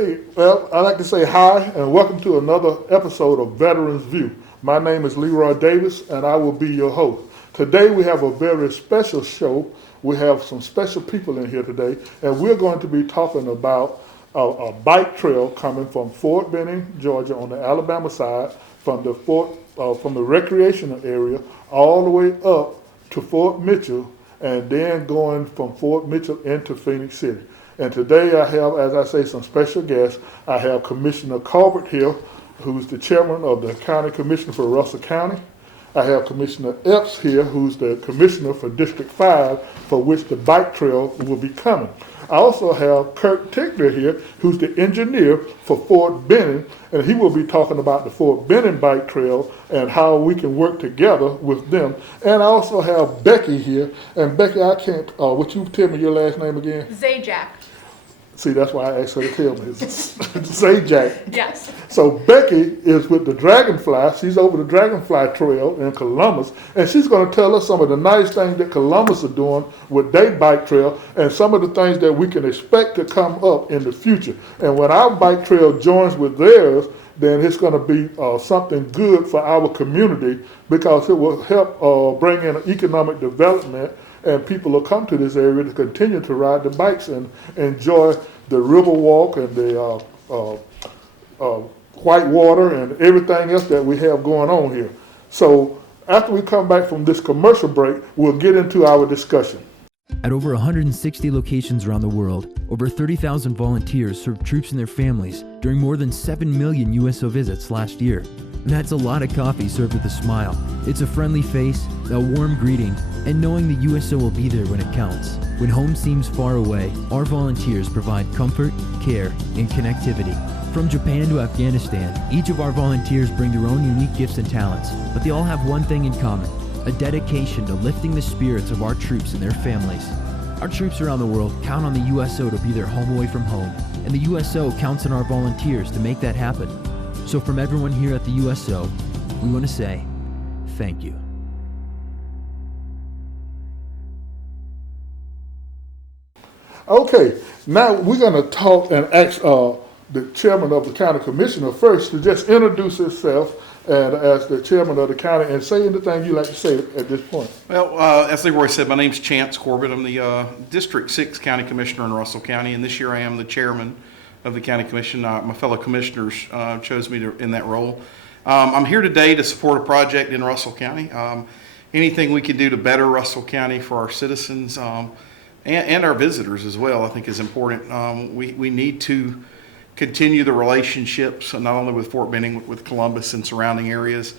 Hey, well, I'd like to say hi and welcome to another episode of Veterans View. My name is Leroy Davis and I will be your host. Today we have a very special show. We have some special people in here today and we're going to be talking about a bike trail coming from Fort Benning, Georgia on the Alabama side from the recreational area all the way up to Fort Mitchell and then going from Fort Mitchell into Phoenix City. And today I have, as I say, some special guests. I have Commissioner Colbert here, who's the chairman of the County Commission for Russell County. I have Commissioner Epps here, who's the commissioner for District 5, for which the bike trail will be coming. I also have Kirk Tickner here, who's the engineer for Fort Benning, and he will be talking about the Fort Benning bike trail and how we can work together with them. And I also have Becky here, and Becky, I can't, would you tell me your last name again? Zajac. See, that's why I asked her to tell me. Say Jack. Yes. So Becky is with the Dragonfly. She's over the Dragonfly Trail in Columbus, and she's going to tell us some of the nice things that Columbus are doing with their bike trail and some of the things that we can expect to come up in the future. And when our bike trail joins with theirs, then it's going to be something good for our community because it will help bring in economic development, and people will come to this area to continue to ride the bikes and enjoy the river walk and the white water and everything else that we have going on here. So after we come back from this commercial break, we'll get into our discussion. At over 160 locations around the world, over 30,000 volunteers served troops and their families during more than 7 million USO visits last year. And that's a lot of coffee served with a smile. It's a friendly face, a warm greeting, and knowing the USO will be there when it counts. When home seems far away, our volunteers provide comfort, care, and connectivity. From Japan to Afghanistan, each of our volunteers bring their own unique gifts and talents, but they all have one thing in common: a dedication to lifting the spirits of our troops and their families. Our troops around the world count on the USO to be their home away from home, and the USO counts on our volunteers to make that happen. So from everyone here at the USO, we want to say thank you. Okay, now we're going to talk and ask the chairman of the county commissioner first to just introduce himself and as the chairman of the county and say anything you'd like to say at this point. Well, as Leroy said, my name's Chance Corbett. I'm the District 6 County Commissioner in Russell County, and this year I am the chairman of the County Commission. My fellow commissioners chose me in that role. I'm here today to support a project in Russell County. Anything we can do to better Russell County for our citizens and our visitors as well, I think is important. We need to continue the relationships, not only with Fort Benning, with Columbus and surrounding areas.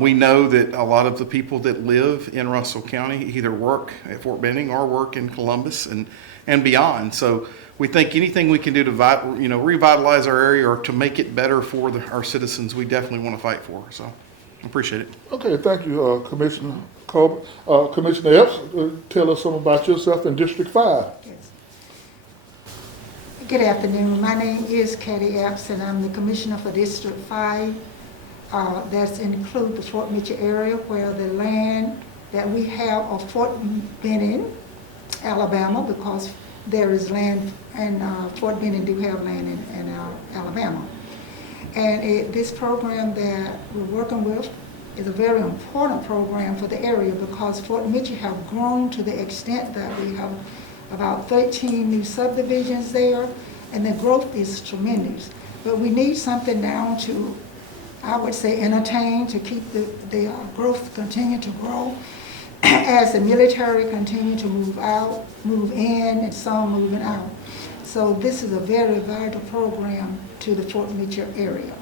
We know that a lot of the people that live in Russell County either work at Fort Benning or work in Columbus and beyond. So we think anything we can do to revitalize our area or to make it better for our citizens, we definitely want to fight for. So I appreciate it. Okay, thank you, Commissioner Colbert. Commissioner Epps, tell us something about yourself in District 5. Yes. Good afternoon. My name is Katie Epps, and I'm the Commissioner for District 5. That includes the Fort Mitchell area, where the land that we have of Fort Benning, Alabama, because there is land, and Fort Benning do have land in Alabama. And this program that we're working with is a very important program for the area because Fort Mitchell have grown to the extent that we have about 13 new subdivisions there, and the growth is tremendous. But we need something now to, I would say, entertain, to keep the growth continue to grow as the military continue to move in, and some moving out. So this is a very vital program to the Fort Mitchell area.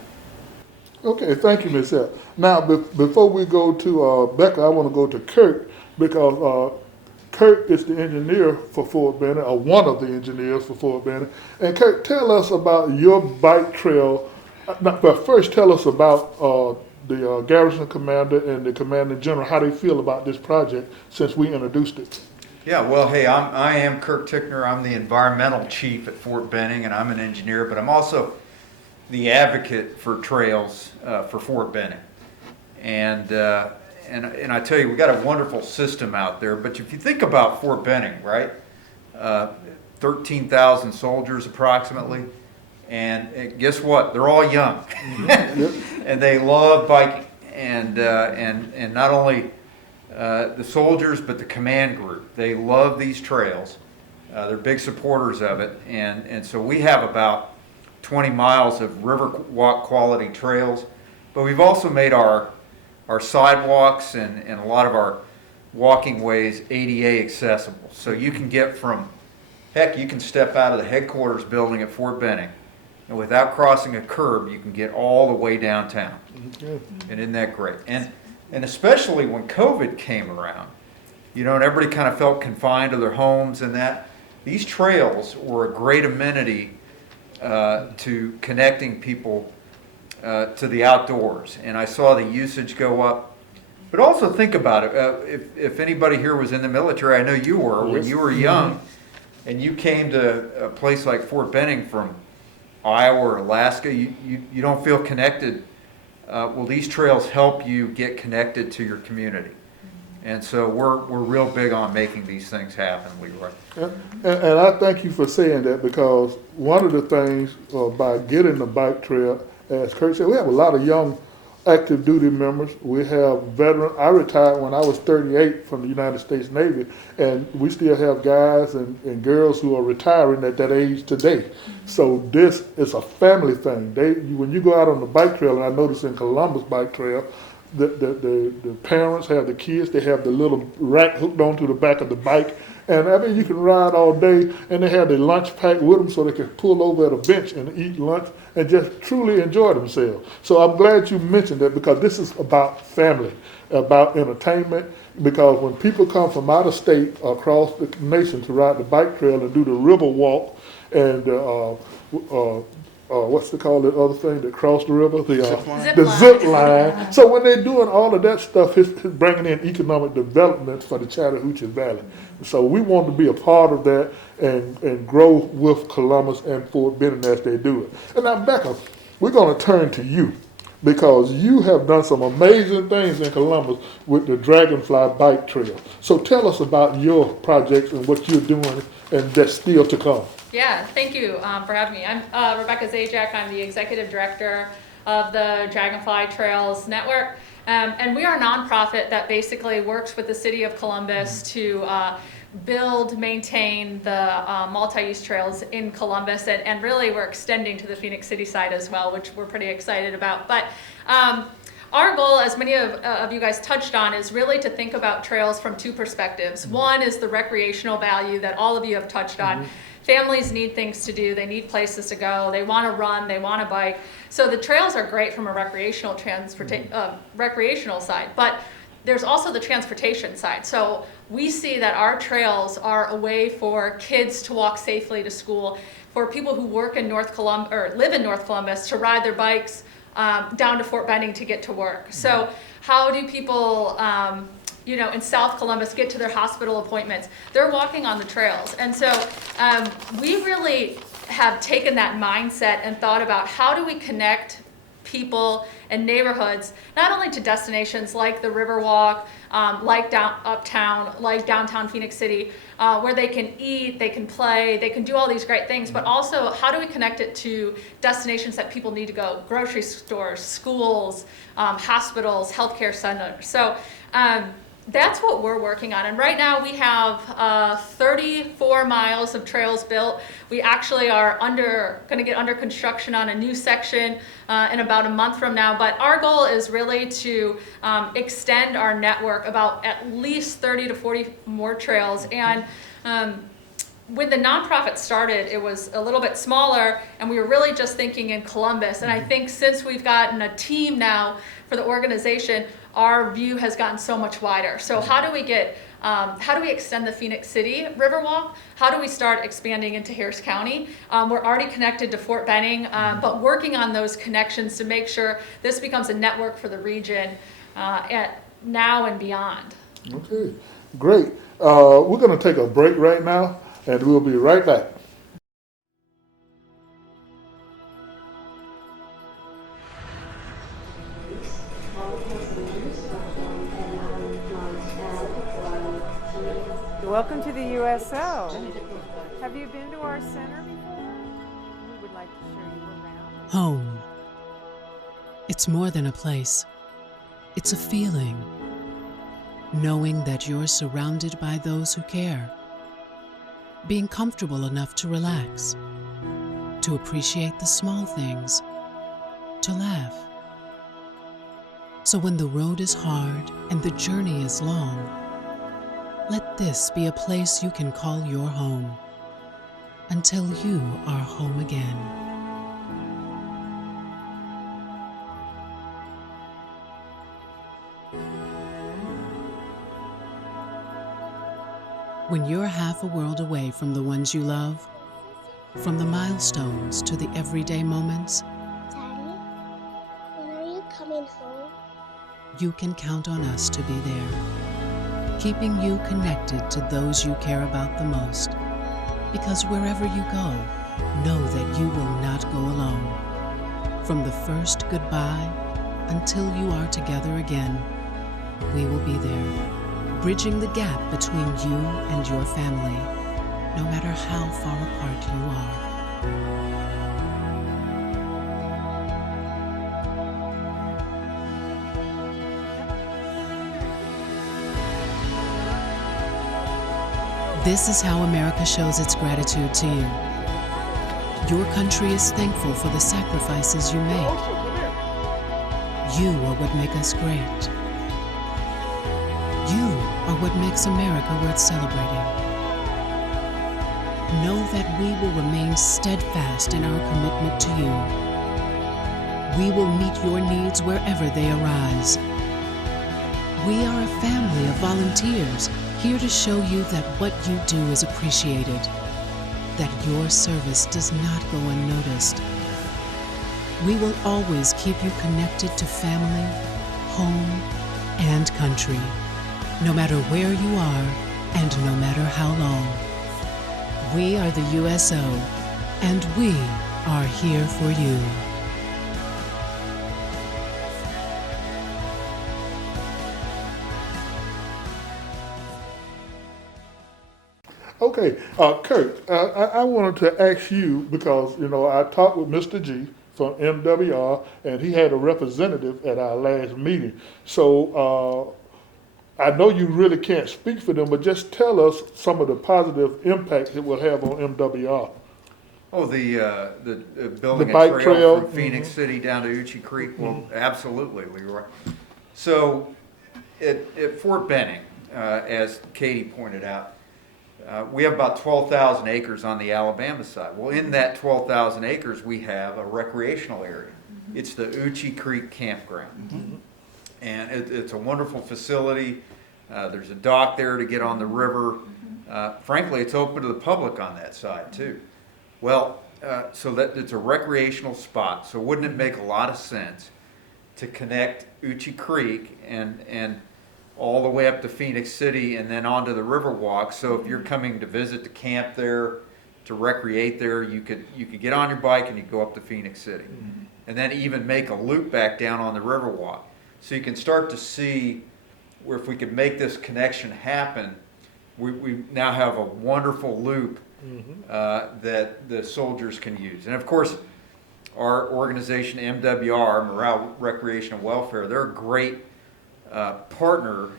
Okay, thank you, Ms. Epps. Now, before we go to Becca, I want to go to Kurt because Kurt is the engineer for Fort Benning, or one of the engineers for Fort Benning. And Kurt, tell us about your bike trail. But first, tell us about the garrison commander and the commanding general, how they feel about this project since we introduced it. Yeah, well, hey, I am Kirk Tickner. I'm the environmental chief at Fort Benning, and I'm an engineer, but I'm also the advocate for trails for Fort Benning. And I tell you, we got a wonderful system out there. But if you think about Fort Benning, right, 13,000 soldiers approximately, And guess what? They're all young, and they love biking. And not only the soldiers, but the command group. They love these trails. They're big supporters of it. And so we have about 20 miles of river walk quality trails, but we've also made our sidewalks and a lot of our walking ways ADA accessible. So you can get from, heck, you can step out of the headquarters building at Fort Benning, and without crossing a curb, you can get all the way downtown. Okay. And isn't that great? And especially when COVID came around, and everybody kind of felt confined to their homes and that, these trails were a great amenity to connecting people to the outdoors. And I saw the usage go up. But also think about it. If anybody here was in the military, I know you were, when you were young, and you came to a place like Fort Benning from Iowa or Alaska, you don't feel connected. Well, these trails help you get connected to your community. And so we're real big on making these things happen, Leroy. And I thank you for saying that, because one of the things by getting the bike trail, as Kurt said, we have a lot of young active duty members. We have veterans. I retired when I was 38 from the United States Navy, and we still have guys and girls who are retiring at that age today. So this is a family thing. When you go out on the bike trail, and I noticed in Columbus bike trail, the parents have the kids, they have the little rack hooked onto the back of the bike. And I mean, you can ride all day, and they have their lunch pack with them so they can pull over at a bench and eat lunch and just truly enjoy themselves. So I'm glad you mentioned that, because this is about family, about entertainment, because when people come from out of state across the nation to ride the bike trail and do the river walk and what's they call that other thing that cross the river? The zip line. So when they're doing all of that stuff, it's bringing in economic development for the Chattahoochee Valley. So we want to be a part of that and grow with Columbus and Fort Benning as they do it. And now, Becca, we're going to turn to you, because you have done some amazing things in Columbus with the Dragonfly Bike Trail. So tell us about your projects and what you're doing and that's still to come. Yeah, thank you for having me. I'm Rebecca Zajac. I'm the executive director of the Dragonfly Trails Network. And we are a nonprofit that basically works with the city of Columbus to build, maintain the multi-use trails in Columbus. And really we're extending to the Phoenix City side as well, which we're pretty excited about. But our goal, as many of you guys touched on, is really to think about trails from two perspectives. One is the recreational value that all of you have touched on. Families need things to do, they need places to go, they want to run, they want to bike. So the trails are great from a recreational side, but there's also the transportation side. So we see that our trails are a way for kids to walk safely to school, for people who work in North Columbus or live in North Columbus to ride their bikes down to Fort Benning to get to work. So how do people in South Columbus get to their hospital appointments? They're walking on the trails. And so we really have taken that mindset and thought about how do we connect people and neighborhoods, not only to destinations like the Riverwalk, like uptown, like downtown Phoenix City, where they can eat, they can play, they can do all these great things, but also how do we connect it to destinations that people need to go, grocery stores, schools, hospitals, healthcare centers. So that's what we're working on. And right now we have 34 miles of trails built. We actually are going to get under construction on a new section in about a month from now. But our goal is really to extend our network about at least 30 to 40 more trails. And when the nonprofit started, it was a little bit smaller, and we were really just thinking in Columbus. And I think since we've gotten a team now for the organization, our view has gotten so much wider. So how do we extend the Phoenix City Riverwalk? How do we start expanding into Harris County? We're already connected to Fort Benning, but working on those connections to make sure this becomes a network for the region now and beyond. Okay, great. We're going to take a break right now, and we'll be right back. Welcome to the USO. Have you been to our center before? We would like to show you Home. It's more than a place. It's a feeling. Knowing that you're surrounded by those who care. Being comfortable enough to relax. To appreciate the small things. To laugh. So when the road is hard and the journey is long, let this be a place you can call your home until you are home again. When you're half a world away from the ones you love, from the milestones to the everyday moments, Daddy, when are you coming home? you can count on us to be there, keeping you connected to those you care about the most. Because wherever you go, know that you will not go alone. From the first goodbye until you are together again, we will be there, bridging the gap between you and your family, no matter how far apart you are. This is how America shows its gratitude to you. Your country is thankful for the sacrifices you make. You are what make us great. You are what makes America worth celebrating. Know that we will remain steadfast in our commitment to you. We will meet your needs wherever they arise. We are a family of volunteers here to show you that what you do is appreciated, that your service does not go unnoticed. We will always keep you connected to family, home, and country, no matter where you are and no matter how long. We are the USO, and we are here for you. Okay, Kurt, I wanted to ask you because, you know, I talked with Mr. G from MWR and he had a representative at our last meeting. So I know you really can't speak for them, but just tell us some of the positive impacts it will have on MWR. Oh, the building a bike trail. from Phoenix City down to Uchi Creek, well, absolutely, Leroy. So, at Fort Benning, as Katie pointed out, we have about 12,000 acres on the Alabama side. Well, in that 12,000 acres, we have a recreational area. It's the Uchi Creek Campground. And it's a wonderful facility. There's a dock there to get on the river. Frankly, it's open to the public on that side too. Well, so that it's a recreational spot. So wouldn't it make a lot of sense to connect Uchi Creek and all the way up to Phoenix City and then onto the Riverwalk? So if you're coming to visit the camp there, to recreate there, you could get on your bike and you go up to Phoenix City, and then even make a loop back down on the Riverwalk. So you can start to see where if we could make this connection happen, we now have a wonderful loop that the soldiers can use. And of course, our organization, MWR, Morale, Recreation, and Welfare, they're a great partner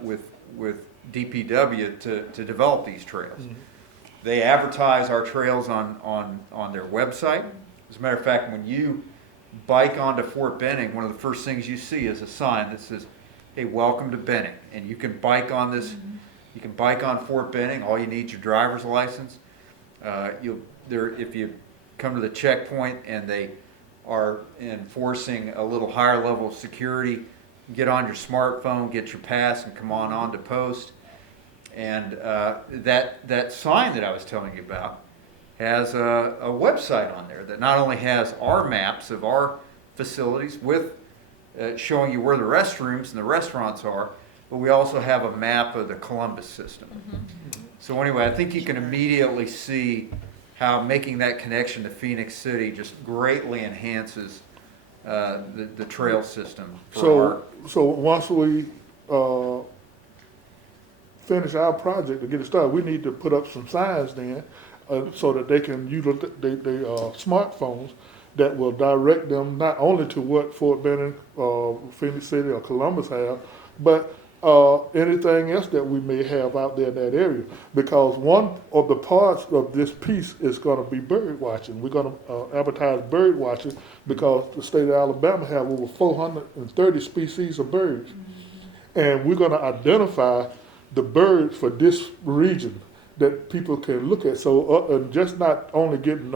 with DPW to develop these trails. They advertise our trails on their website. As a matter of fact, when you bike onto Fort Benning, one of the first things you see is a sign that says, "Hey, welcome to Benning." And you can bike on this. You can bike on Fort Benning. All you need is your driver's license. If you come to the checkpoint and they are enforcing a little higher level of security, get on your smartphone, get your pass, and come on to post. And that sign that I was telling you about has a website on there that not only has our maps of our facilities with showing you where the restrooms and the restaurants are, but we also have a map of the Columbus system. So anyway, I think you can immediately see how making that connection to Phoenix City just greatly enhances the trail system. So once we finish our project to get it started, we need to put up some signs then so that they can use their smartphones that will direct them not only to what Fort Benning, Phoenix City, or Columbus have, but anything else that we may have out there in that area. Because one of the parts of this piece is going to be bird watching. We're going to advertise bird watching because the state of Alabama have over 430 species of birds. And we're going to identify the birds for this region that people can look at. So and just not only getting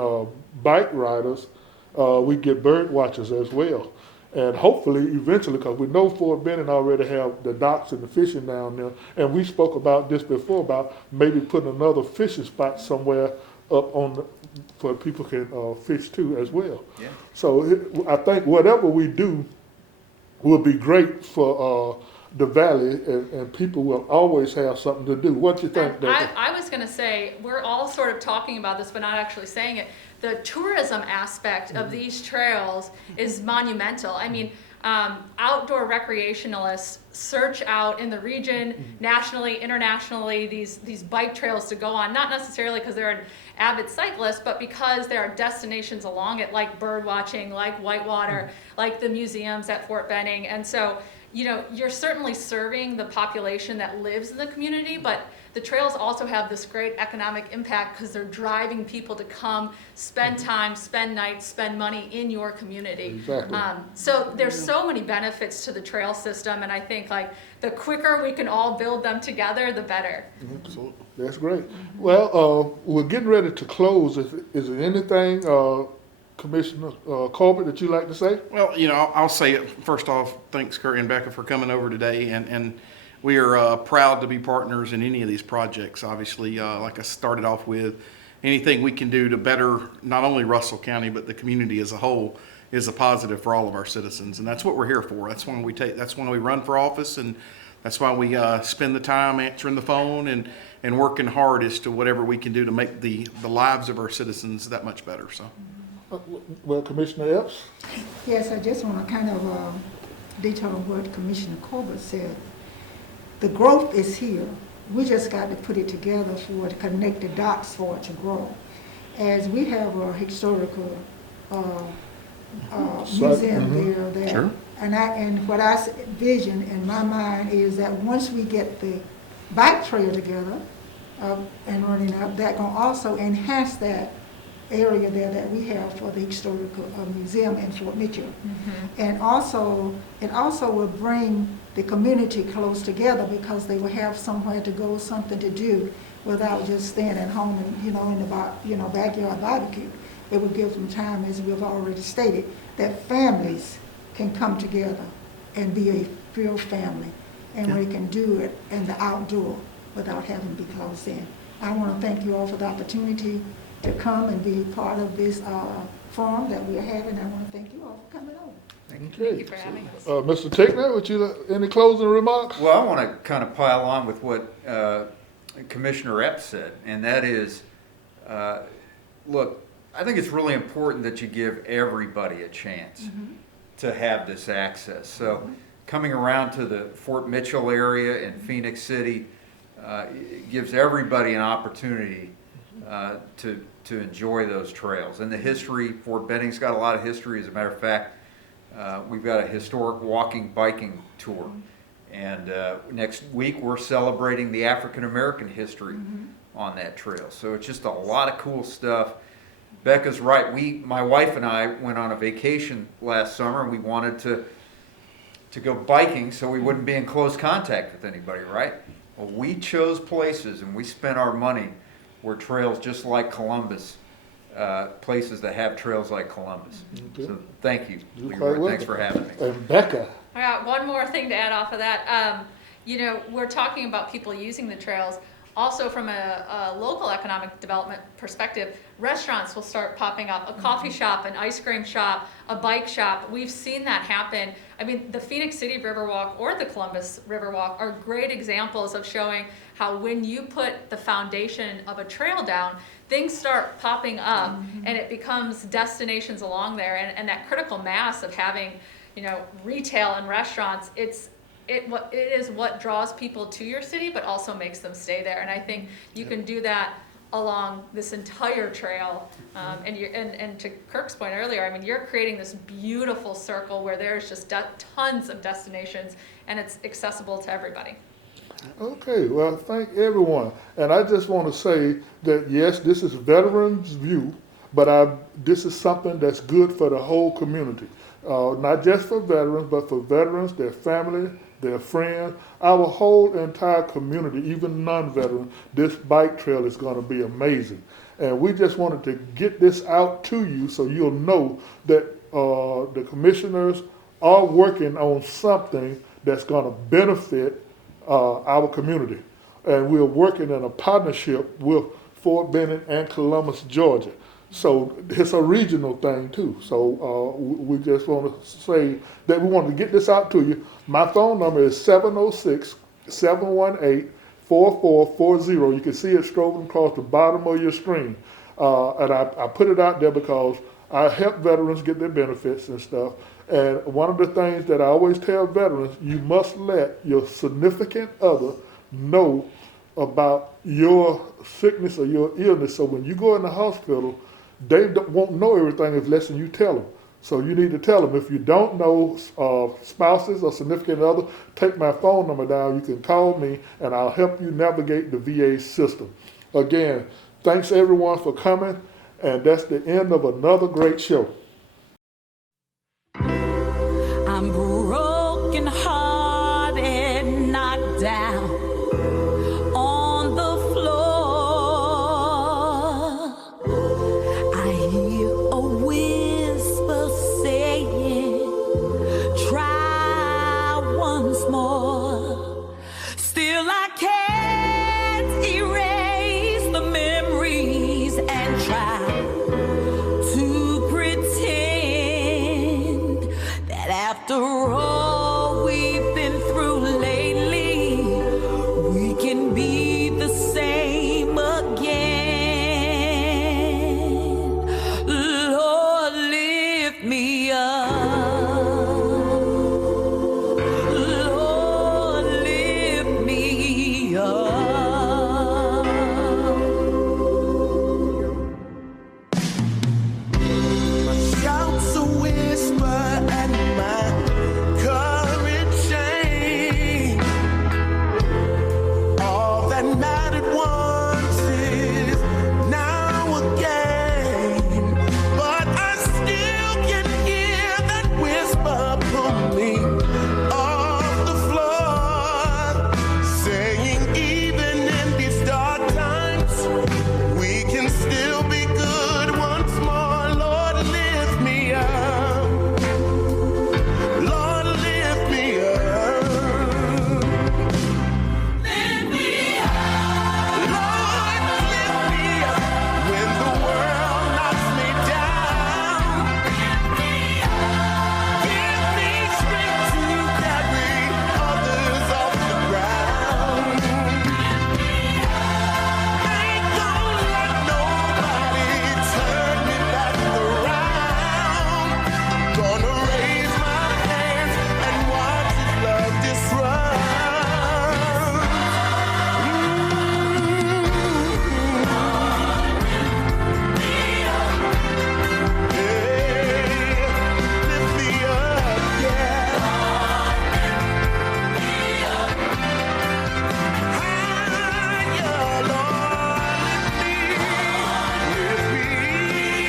bike riders, we get bird watchers as well. And hopefully, eventually, because we know Fort Benning already have the docks and the fishing down there, and we spoke about this before, about maybe putting another fishing spot somewhere up on the, for people can fish too as well. Yeah. So I think whatever we do will be great for the valley, and people will always have something to do. What you think, And Becca? I was going to say, we're all sort of talking about this, but not actually saying it. The tourism aspect of these trails is monumental. I mean, outdoor recreationalists search out in the region, nationally, internationally, these bike trails to go on, not necessarily because they're an avid cyclist, but because there are destinations along it, like bird watching, like whitewater, like the museums at Fort Benning. And so, you know, you're certainly serving the population that lives in the community, but the trails also have this great economic impact because they're driving people to come, spend time, spend nights, spend money in your community. Exactly. So there's so many benefits to the trail system, and I think like the quicker we can all build them together, the better. Absolutely. That's great. Well, we're getting ready to close. Is there anything, Commissioner Corbett, that you'd like to say? Well, you know, I'll say it first off. Thanks, Kurt and Becca, for coming over today, and we are proud to be partners in any of these projects. Obviously, like I started off with, anything we can do to better not only Russell County but the community as a whole is a positive for all of our citizens, and that's what we're here for. That's when we run for office, and that's why we spend the time answering the phone and working hard as to whatever we can do to make the lives of our citizens that much better. So. Well, Commissioner Epps? Yes, I just want to kind of detail what Commissioner Corbett said. The growth is here. We just got to put it together for to connect the dots for it to grow. As we have a historical museum there, that, Sure. and what I vision in my mind is that once we get the bike trail together and running up, that gonna also enhance that area there that we have for the historical museum in Fort Mitchell. And also, it also will bring the community close together because they will have somewhere to go, something to do without just staying at home and, in the backyard barbecue. It will give them time, as we've already stated, that families can come together and be a real family, and we can do it in the outdoor without having to be closed in. I want to thank you all for the opportunity to come and be part of this forum that we're having. I want to thank you all for coming over. Thank you for having us. Mr. Tickner, would you any closing remarks? Well, I want to kind of pile on with what Commissioner Epps said, and that is, look, I think it's really important that you give everybody a chance to have this access. So coming around to the Fort Mitchell area and Phoenix City it gives everybody an opportunity to enjoy those trails. And the history, Fort Benning's got a lot of history. As a matter of fact, we've got a historic walking, biking tour. And next week, we're celebrating the African-American history on that trail. So it's just a lot of cool stuff. Becca's right. My wife and I went on a vacation last summer, and we wanted to go biking so we wouldn't be in close contact with anybody, right? Well, we chose places, and we spent our money where trails just like Columbus, places that have trails like Columbus. Okay. So thank you, You're Leroy. quite welcome. Thanks for having me. And Becca? I got one more thing to add off of that. We're talking about people using the trails. Also, from a local economic development perspective, restaurants will start popping up. A coffee shop, an ice cream shop, a bike shop. We've seen that happen. I mean, the Phoenix City Riverwalk or the Columbus Riverwalk are great examples of showing how when you put the foundation of a trail down, things start popping up and it becomes destinations along there. And that critical mass of having, retail and restaurants, it is what draws people to your city, but also makes them stay there. And I think you can do that along this entire trail. And to Kirk's point earlier, I mean, you're creating this beautiful circle where there's just tons of destinations and it's accessible to everybody. Okay, well, thank everyone. And I just want to say that, yes, this is Veterans View, but this is something that's good for the whole community. Not just for veterans, but for veterans, their family, their friends, our whole entire community, even non-veterans. This bike trail is going to be amazing. And we just wanted to get this out to you so you'll know that the commissioners are working on something that's going to benefit our community. And we're working in a partnership with Fort Benning and Columbus, Georgia. So it's a regional thing too. So we just want to say that we want to get this out to you. My phone number is 706-718-4440. You can see it strolling across the bottom of your screen. And I put it out there because I help veterans get their benefits and stuff. And one of the things that I always tell veterans, you must let your significant other know about your sickness or your illness. So when you go in the hospital, they won't know everything unless you tell them. So you need to tell them. If you don't know spouses or significant other, take my phone number down. You can call me and I'll help you navigate the VA system. Again, thanks everyone for coming. And that's the end of another great show. I'm broken hearted, knocked down on the floor. I hear a whisper saying, try once more. Still I can't erase the memories and try to pretend that after all we've been through lately, we can be the same again. Lord, lift me up. Lord, lift me up. Shouts a whisper and my courage changed. All that mattered once is now again. But I still can hear that whisper pull me off the floor, saying even in these dark times, we can still be good once more. Lord, lift me up. Lord, lift me up. Lift me up. Lord, lift me up. When the world knocks me down, lift me up. Give me strength to carry others off the ground. Ain't gonna let nobody turn me back around. Gonna raise my hands and watch His love disrupt. Lift me up, yeah. Higher, Lord, lift me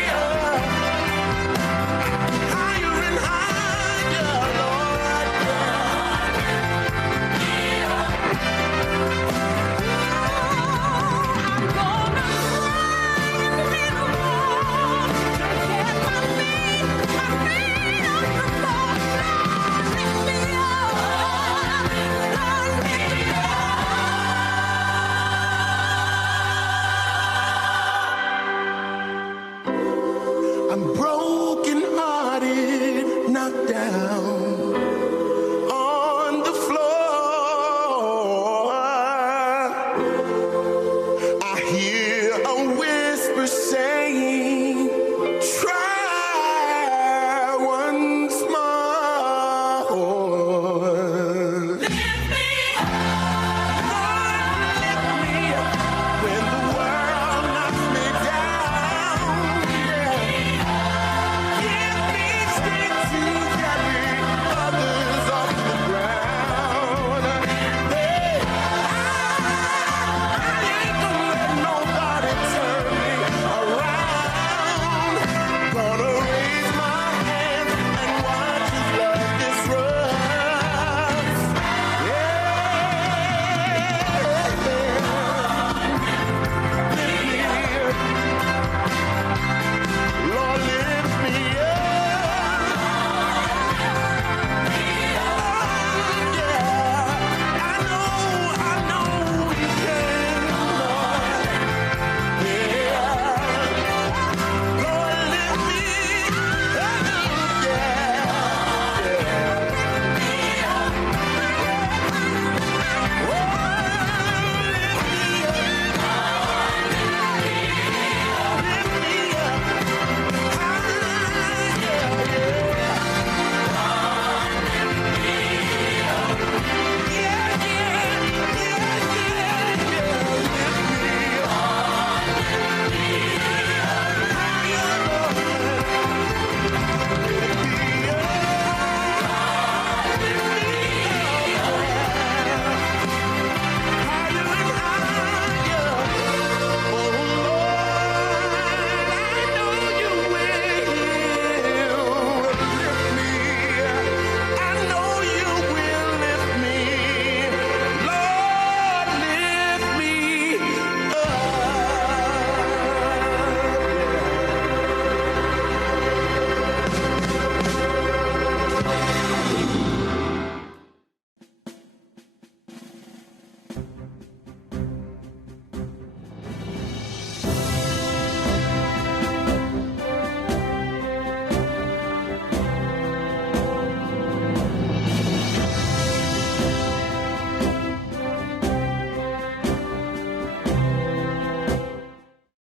up. Higher and higher, Lord, I'm gonna run in the water to get my feet off the floor. Lord, lift me up. Lord, lift me I'm broken hearted, knocked down on the floor. I hear a whisper saying, try